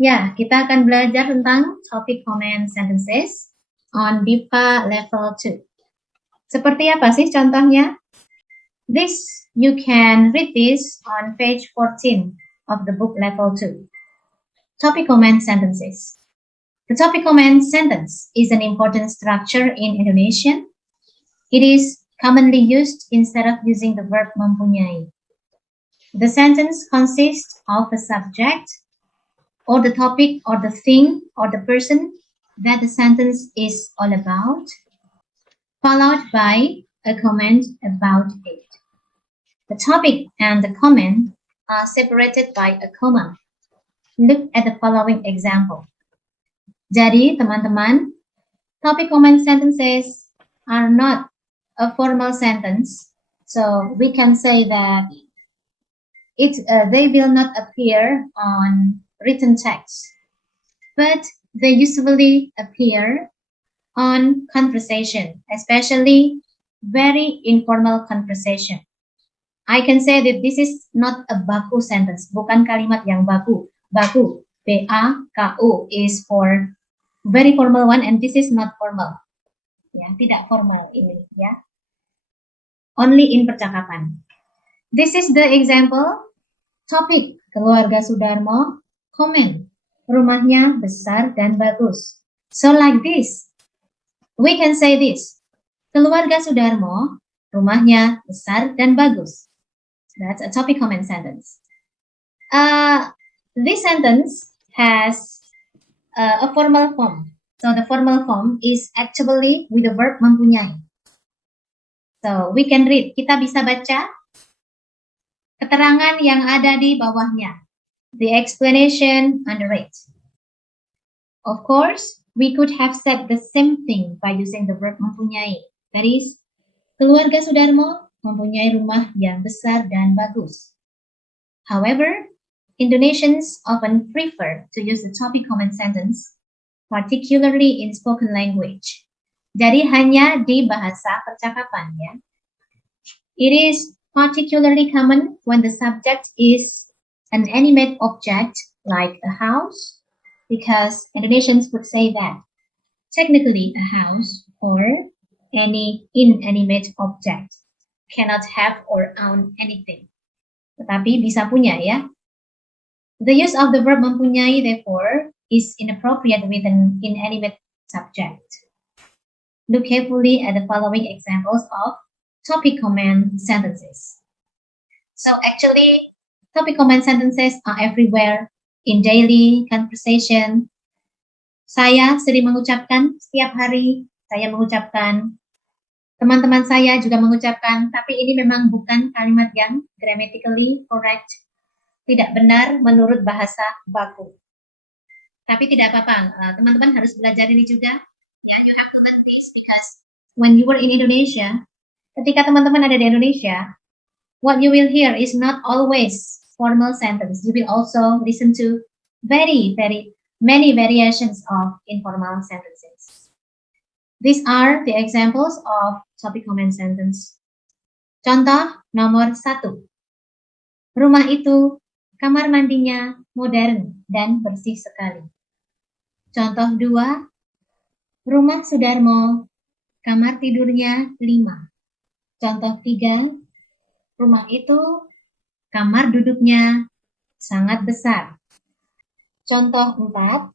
Ya, kita akan belajar tentang topic command sentences on BIPA level 2. Seperti apa sih contohnya? You can read this on page 14 of the book level 2. Topic command sentences. The topic command sentence is an important structure in Indonesian. It is commonly used instead of using the verb mempunyai. The sentence consists of a subject, or the topic, or the thing, or the person that the sentence is all about, followed by a comment about it. The topic and the comment are separated by a comma. Look at the following example. Jadi, teman-teman, topic comment sentences are not a formal sentence, so we can say that they will not appear on written text, but they usually appear on conversation, especially very informal conversation. I can say that this is not a baku sentence, bukan kalimat yang baku. Baku, B-A-K-U, is for very formal one, and this is not formal. Ya, tidak formal ini, ya. Only in percakapan. This is the example. Topik, keluarga Sudarmo, komen, rumahnya besar dan bagus. So like this, we can say this, keluarga Sudarmo, rumahnya besar dan bagus. That's a topic comment sentence. This sentence has a formal form. So the formal form is actually with the verb mempunyai. So we can read, kita bisa baca keterangan yang ada di bawahnya. The explanation under it. Of course, we could have said the same thing by using the verb mempunyai. That is, keluarga Sudarmo mempunyai rumah yang besar dan bagus. However, Indonesians often prefer to use the topic comment sentence, particularly in spoken language. Jadi hanya di bahasa percakapan, ya. It is particularly common when the subject is an animate object like a house, because Indonesians would say that technically a house or any inanimate object cannot have or own anything. Tetapi bisa punya, ya. The use of the verb mempunyai, therefore, is inappropriate with an inanimate subject. Look carefully at the following examples of topic comment sentences. So actually, topic comment sentences are everywhere in daily conversation. Saya sering mengucapkan setiap hari, saya mengucapkan, teman-teman saya juga mengucapkan, tapi ini memang bukan kalimat yang grammatically correct, tidak benar menurut bahasa baku. Tapi tidak apa-apa, teman-teman harus belajar ini juga. Yeah, you have to learn this because when you were in Indonesia, ketika teman-teman ada di Indonesia, what you will hear is not always formal sentence. You will also listen to very many variations of informal sentences. These are the examples of topic comment sentence. Contoh nomor 1. Rumah itu, kamar mandinya modern dan bersih sekali. Contoh 2. Rumah Sudarmo, kamar tidurnya 5. Contoh 3. Rumah itu, kamar duduknya sangat besar. Contoh 4.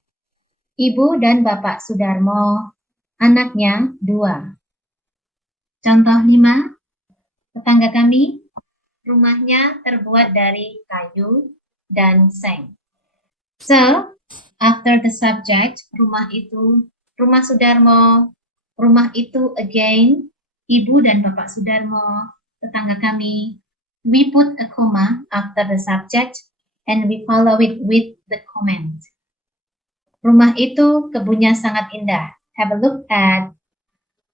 Ibu dan Bapak Sudarmo, anaknya 2. Contoh 5. Tetangga kami, rumahnya terbuat dari kayu dan seng. So, after the subject, rumah itu, rumah Sudarmo, rumah itu again, ibu dan Bapak Sudarmo, tetangga kami, we put a comma after the subject and we follow it with the comment. Rumah itu kebunnya sangat indah. Have a look at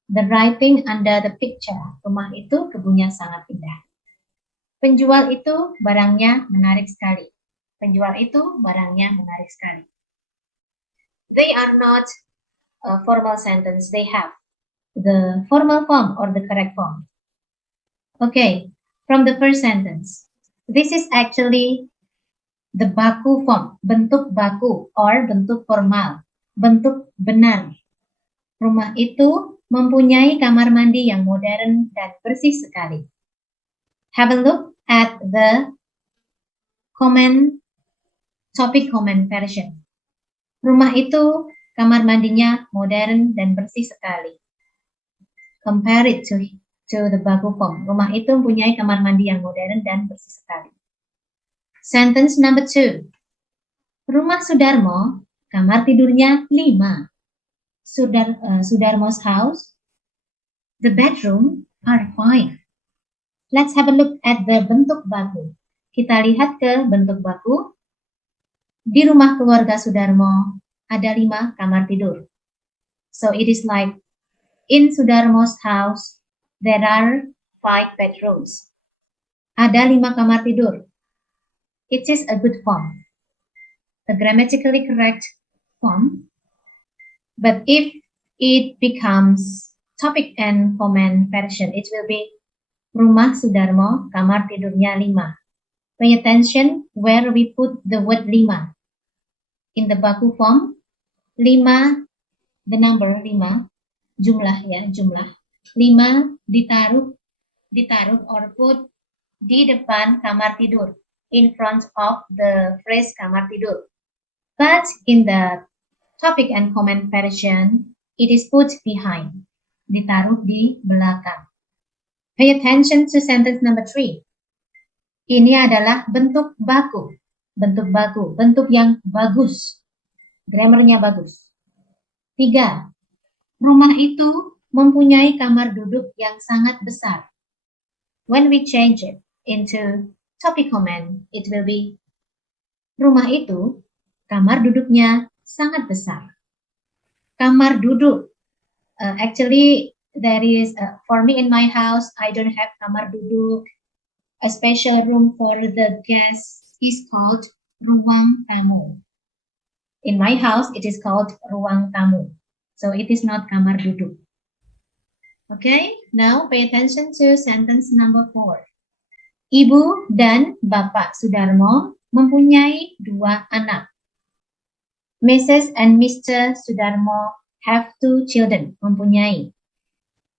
the writing under the picture. Rumah itu kebunnya sangat indah. Penjual itu barangnya menarik sekali. Penjual itu barangnya menarik sekali. They are not a formal sentence. They have the formal form or the correct form. Okay, from the first sentence. This is actually the baku form, bentuk baku, or bentuk formal, bentuk benar. Rumah itu mempunyai kamar mandi yang modern dan bersih sekali. Have a look at the topic comment version. Rumah itu kamar mandinya modern dan bersih sekali. Compare it to the baku form. Rumah itu mempunyai kamar mandi yang modern dan bersih sekali. Sentence number 2. Rumah Sudarmo, kamar tidurnya 5. Sudarmo's house, the bedroom are 5. Let's have a look at the bentuk baku. Kita lihat ke bentuk baku. Di rumah keluarga Sudarmo ada 5 kamar tidur. So it is like in Sudarmo's house there are 5 bedrooms. Ada 5 kamar tidur. It is a good form, a grammatically correct form. But if it becomes topic and comment version, it will be rumah Sudarmo, kamar tidurnya 5. Pay attention where we put the word 5. In the baku form, 5, the number 5, jumlah ya, jumlah. 5 ditaruh or put di depan kamar tidur, in front of the phrase kamar tidur. But in the topic and comment version, it is put behind, ditaruh di belakang. Pay attention to sentence number 3. Ini adalah bentuk baku. Bentuk baku, bentuk yang bagus. Grammarnya bagus. 3. Rumah itu mempunyai kamar duduk yang sangat besar. When we change it into topic comment, it will be rumah itu kamar duduknya sangat besar. Kamar duduk. Actually, there is for me in my house, I don't have kamar duduk. A special room for the guests is called ruang tamu. In my house, it is called ruang tamu. So it is not kamar duduk. Okay, now pay attention to sentence number 4. Ibu dan Bapak Sudarmo mempunyai 2 anak. Mrs. and Mr. Sudarmo have 2 children. Mempunyai.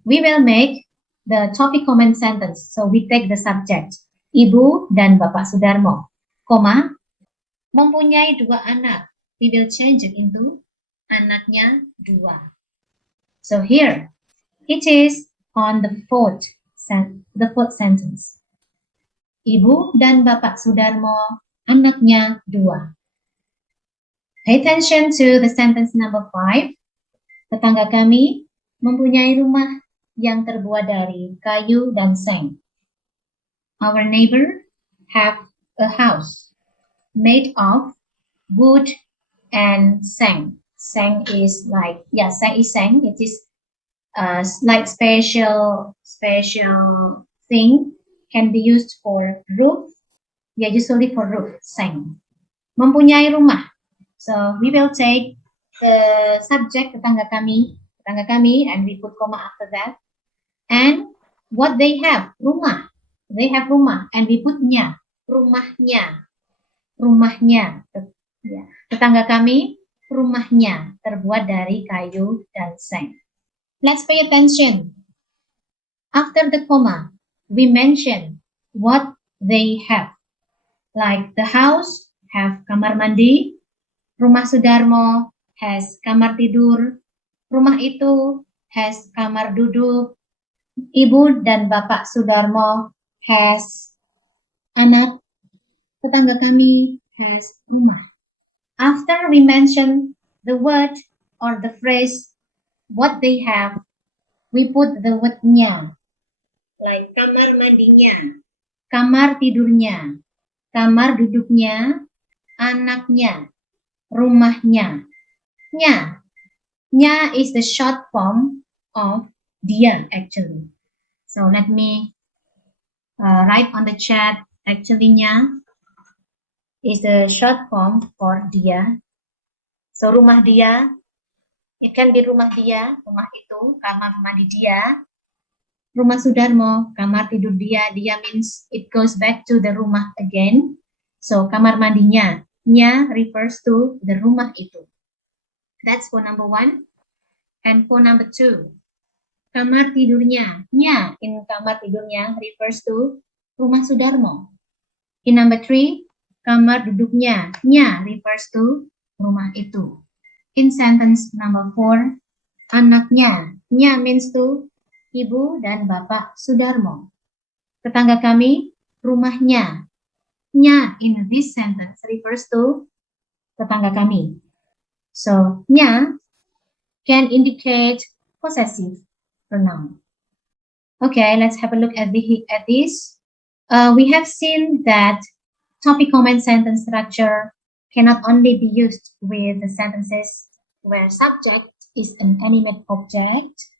We will make the topic comment sentence. So we take the subject. Ibu dan Bapak Sudarmo, koma, mempunyai 2 anak. We will change it into anaknya 2. So here, it is on the fourth sentence. Ibu dan Bapak Sudarmo, anaknya 2. Pay attention to the sentence number 5. Tetangga kami mempunyai rumah yang terbuat dari kayu dan seng. Our neighbor have a house made of wood and seng. Seng is like, seng is seng. It is like special thing can be used for roof. Usually for roof, seng. Mempunyai rumah. So we will take the subject tetangga kami, and we put comma after that. And what they have, rumah. They have rumah, and we put nya, rumahnya. Tetangga kami, rumahnya terbuat dari kayu dan seng. Let's pay attention. After the comma, we mention what they have. Like the house have kamar mandi, rumah Sudarmo has kamar tidur, rumah itu has kamar duduk, ibu dan bapak Sudarmo has anak, tetangga kami has rumah. After we mention the word or the phrase what they have, we put the word nya. Like kamar mandinya, kamar tidurnya, kamar duduknya, anaknya, rumahnya. Nya is the short form of dia actually. So let me write on the chat. Actually, nya is the short form for dia. So rumah dia, it can be rumah dia, rumah itu, kamar mandi dia. Rumah Sudarmo, kamar tidur dia. Dia means it goes back to the rumah again. So, kamar mandinya. Nya refers to the rumah itu. That's for number 1. And for number 2, kamar tidurnya. Nya in kamar tidurnya refers to rumah Sudarmo. In number 3, kamar duduknya. Nya refers to rumah itu. In sentence number 4, anaknya. Nya means to ibu dan bapak Sudarmo. Tetangga kami, rumahnya. Nya in this sentence refers to tetangga kami. So, nya can indicate possessive pronoun. Okay, let's have a look at this. We have seen that topic, comment, sentence structure cannot only be used with the sentences where subject is an animate object,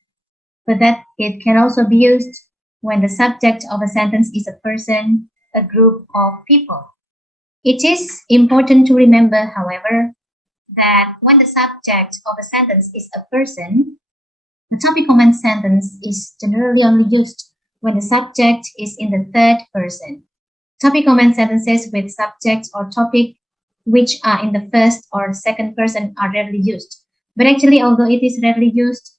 but that it can also be used when the subject of a sentence is a person, a group of people. It is important to remember, however, that when the subject of a sentence is a person, the topic, comment, sentence is generally only used when the subject is in the third person. Topic, comment, sentences with subject or topic which are in the first or second person are rarely used. But actually, although it is rarely used,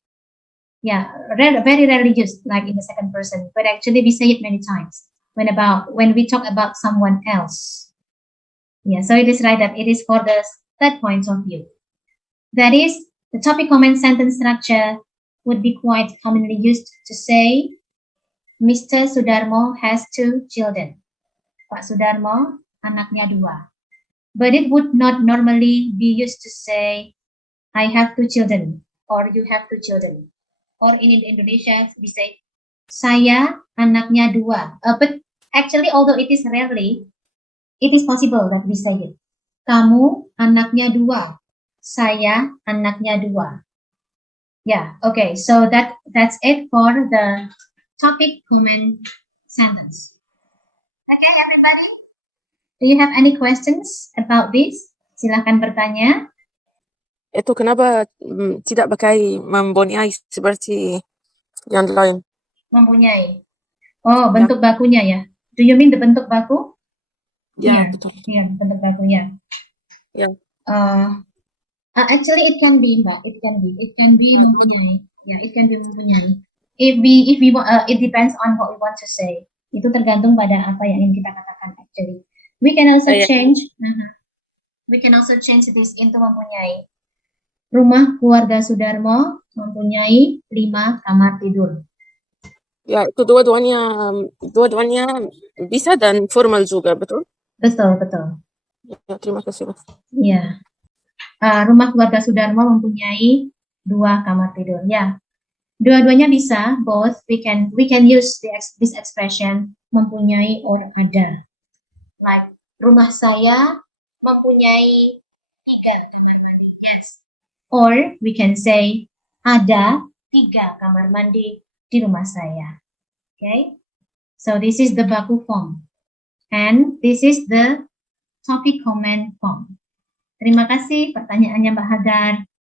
very rarely used, like in the second person, but actually we say it many times when we talk about someone else. Yeah, so it is right that it is for the third point of view. That is, the topic, comment, sentence structure would be quite commonly used to say, Mr. Sudarmo has 2 children. Pak Sudarmo, anaknya 2. But it would not normally be used to say, I have 2 children, or you have 2 children. Or in Indonesia, we say, saya anaknya 2. But actually, although it is rarely, it is possible that we say it. Kamu anaknya 2. Saya anaknya 2. Yeah, okay. So that's it for the topic, comment, sentence. Okay, everybody. Do you have any questions about this? Silahkan bertanya. Itu kenapa tidak pakai mempunyai seperti yang lain? Mempunyai. Oh, bentuk bakunya ya. Do you mean the bentuk baku? Ya, betul. Iya, bentuk bakunya. Ya. Actually, it can be, Mbak. It can be mempunyai. Yeah, it can be mempunyai. It depends on what we want to say. Itu tergantung pada apa yang ingin kita katakan. Actually, we can also change. We can also change this into mempunyai. Rumah keluarga Sudarmo mempunyai 5 kamar tidur. Ya, itu dua-duanya bisa dan formal juga, betul? Betul. Ya, terima kasih. Ya. Rumah keluarga Sudarmo mempunyai 2 kamar tidur. Ya. Dua-duanya bisa, both. We can use this expression mempunyai or ada. Like rumah saya mempunyai 3 kamar mandi. Yes. Or we can say ada 3 kamar mandi di rumah saya. Okay? So this is the baku form. And this is the topic, comment form. Terima kasih pertanyaannya Mbak Hagar.